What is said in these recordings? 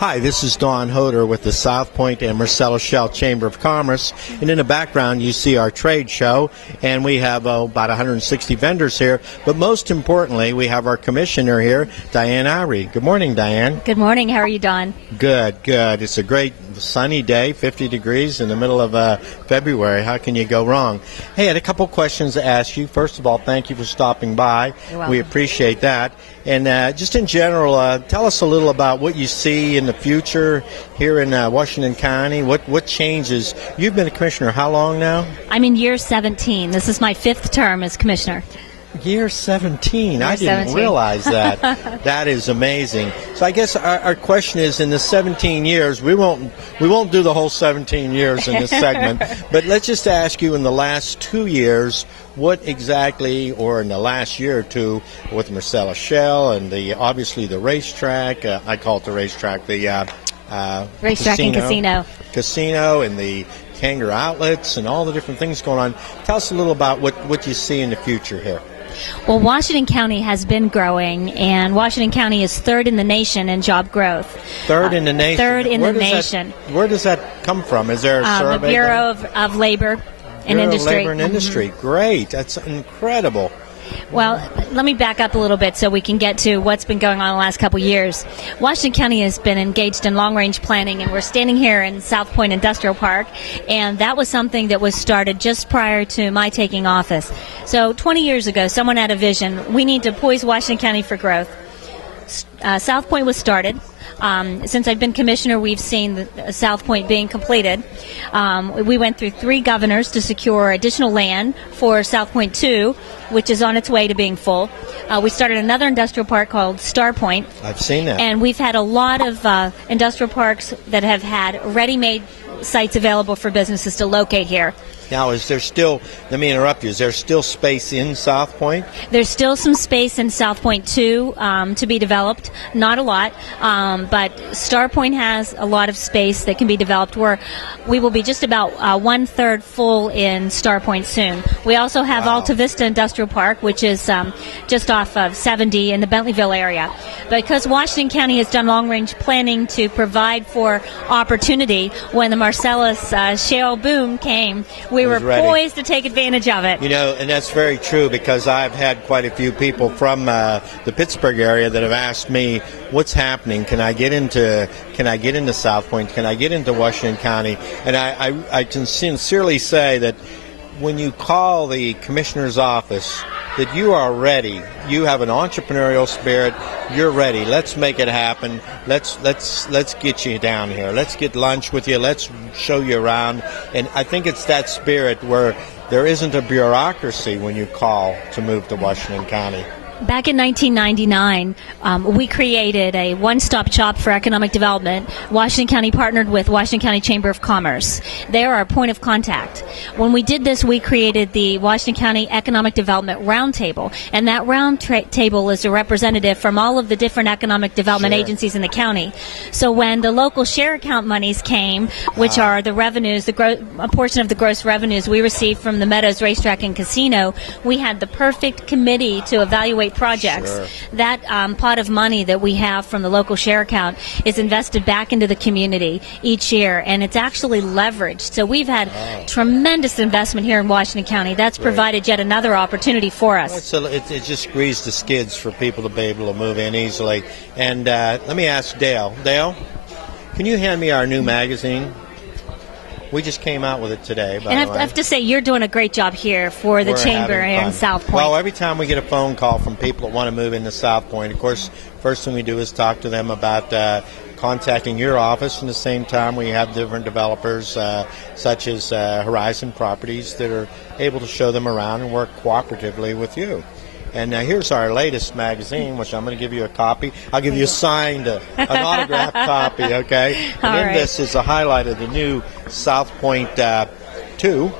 Hi, this is Don Hodor with the Southpointe and Marcellus Shell Chamber of Commerce. And in the background, you see our trade show. And we have about 160 vendors here. But most importantly, we have our commissioner here, Diana Irey. Good morning, Diane. Good morning. How are you, Don? Good, good. It's a great sunny day, 50 degrees in the middle of February. How can you go wrong? Hey, I had a couple questions to ask you. First of all, thank you for stopping by. You're welcome. We appreciate that. And just in general, tell us a little about what you see in the future here in Washington County. What changes? You've been a commissioner how long now? I'm in year 17. This is my 5th term as commissioner. Year 17. I didn't 17. realize that. That is amazing. So I guess our question is, in the 17 years, we won't do the whole 17 years in this segment, but let's just ask you, in the last 2 years, what exactly, or in the last year or two, with Marcellus Shell and obviously the racetrack, I call it the racetrack, the Racetrack and casino and the Kangaroo outlets and all the different things going on. Tell us a little about what you see in the future here. Well, Washington County has been growing, and Washington County is 3rd in the nation in job growth. 3rd in the nation? 3rd in the nation. Where does that come from? Is there a survey? The Bureau of Labor and Industry. Labor and Industry. Great. That's incredible. Well, let me back up a little bit so we can get to what's been going on the last couple years. Washington County has been engaged in long-range planning, and we're standing here in Southpointe Industrial Park, and that was something that was started just prior to my taking office. So 20 years ago, someone had a vision. We need to poise Washington County for growth. Southpointe was started. Since I've been commissioner, we've seen the Southpointe being completed. We went through 3 governors to secure additional land for Southpointe 2, which is on its way to being full. We started another industrial park called Starpointe. I've seen that. And we've had a lot of industrial parks that have had ready-made sites available for businesses to locate here. Now, is there still, let me interrupt you, is there still space in Southpointe? There's still some space in Southpointe 2 to be developed. Not a lot, but Starpointe has a lot of space that can be developed, where we will be just about 1/3 full in Starpointe soon. We also have Alta Vista Industrial Park, which is just off of 70 in the Bentleyville area. Because Washington County has done long-range planning to provide for opportunity, when the Marcellus shale boom came, we were poised to take advantage of it. You know, and that's very true, because I've had quite a few people from the Pittsburgh area that have asked me, what's happening? Can I get into Southpointe? Can I get into Washington County? And I can sincerely say that when you call the commissioner's office, that you are ready. You have an entrepreneurial spirit. You're ready. Let's make it happen. Let's get you down here. Let's get lunch with you. Let's show you around. And I think it's that spirit where there isn't a bureaucracy when you call to move to Washington County. Back in 1999, we created a one-stop shop for economic development. Washington County partnered with Washington County Chamber of Commerce. They are our point of contact. When we did this, we created the Washington County Economic Development Roundtable, and that table is a representative from all of the different economic development agencies in the county. So when the local share account monies came, which are the revenues, a portion of the gross revenues we received from the Meadows Racetrack and Casino, we had the perfect committee to evaluate projects. Sure. That pot of money that we have from the local share account is invested back into the community each year, and it's actually leveraged. So we've had tremendous investment here in Washington County. That's provided yet another opportunity for us. It just greased the skids for people to be able to move in easily. And let me ask Dale. Dale, can you hand me our new magazine? We just came out with it today, by the way. And I have to say, you're doing a great job here for the Chamber here in Southpointe. Well, every time we get a phone call from people that want to move into Southpointe, of course, first thing we do is talk to them about contacting your office. And at the same time, we have different developers, such as Horizon Properties, that are able to show them around and work cooperatively with you. And here's our latest magazine, which I'm going to give you a copy. I'll give you a signed, an autographed copy, okay? And in this is a highlight of the new Southpointe 2.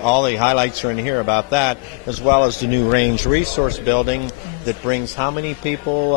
All the highlights are in here about that, as well as the new Range Resource Building that brings how many people?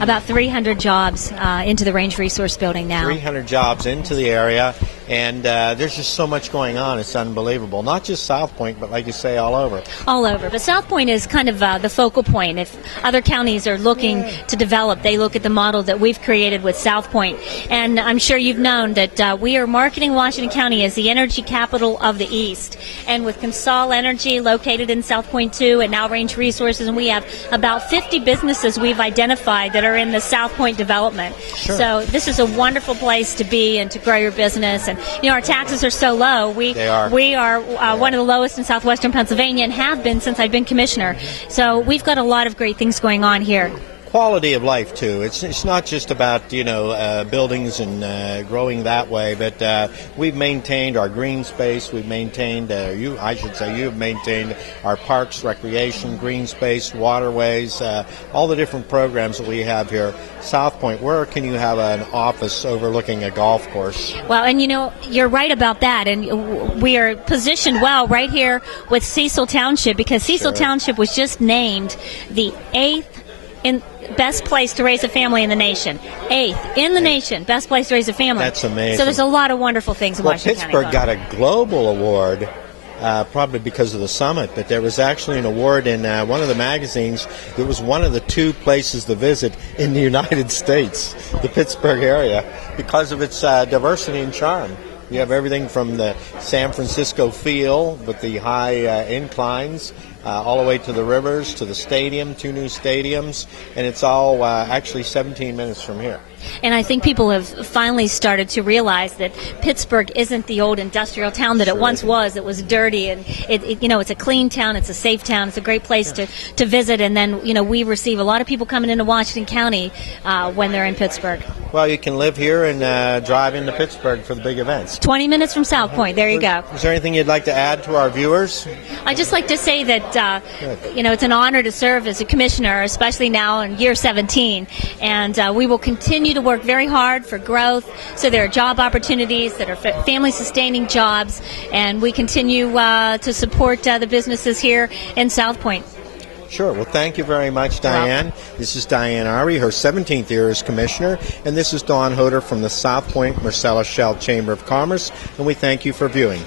About 300 jobs into the Range Resource Building now. 300 jobs into the area. And there's just so much going on. It's unbelievable. Not just Southpointe, but like you say, all over. All over. But Southpointe is kind of the focal point. If other counties are looking to develop, they look at the model that we've created with Southpointe. And I'm sure you've known that we are marketing Washington County as the energy capital of the East. And with Consol Energy located in Southpointe too, and Now Range Resources, and we have about 50 businesses we've identified that are in the Southpointe development. Sure. So this is a wonderful place to be and to grow your business. And our taxes are so low. We are one of the lowest in southwestern Pennsylvania and have been since I've been commissioner. So we've got a lot of great things going on here. Quality of life too. It's not just about buildings and growing that way, but we've maintained our green space. We've maintained you have maintained our parks, recreation, green space, waterways, all the different programs that we have here. Southpointe, where can you have an office overlooking a golf course? Well, and you're right about that, and we are positioned well right here with Cecil Township, because Cecil Township was just named the 8th best place to raise a family in the nation. 8th in the nation, best place to raise a family. That's amazing. So there's a lot of wonderful things in Washington County. Pittsburgh got a global award, probably because of the summit, but there was actually an award in one of the magazines. It was one of the 2 places to visit in the United States, the Pittsburgh area, because of its diversity and charm. You have everything from the San Francisco feel with the high inclines, all the way to the rivers, to the stadium, 2 new stadiums, and it's all actually 17 minutes from here. And I think people have finally started to realize that Pittsburgh isn't the old industrial town that it once was. It was dirty, and it's a clean town, it's a safe town, it's a great place to visit. And then we receive a lot of people coming into Washington County when they're in Pittsburgh. Well, you can live here and drive into Pittsburgh for the big events. 20 minutes from Southpointe. There you go. Is there anything you'd like to add to our viewers? I'd just like to say that it's an honor to serve as a commissioner, especially now in year 17, and we will continue to work very hard for growth, so there are job opportunities that are family-sustaining jobs, and we continue to support the businesses here in Southpointe. Sure. Well, thank you very much, Diane. This is Diana Irey, her 17th year as commissioner, and this is Dawn Hodor from the Southpointe Marcellus Shell Chamber of Commerce, and we thank you for viewing.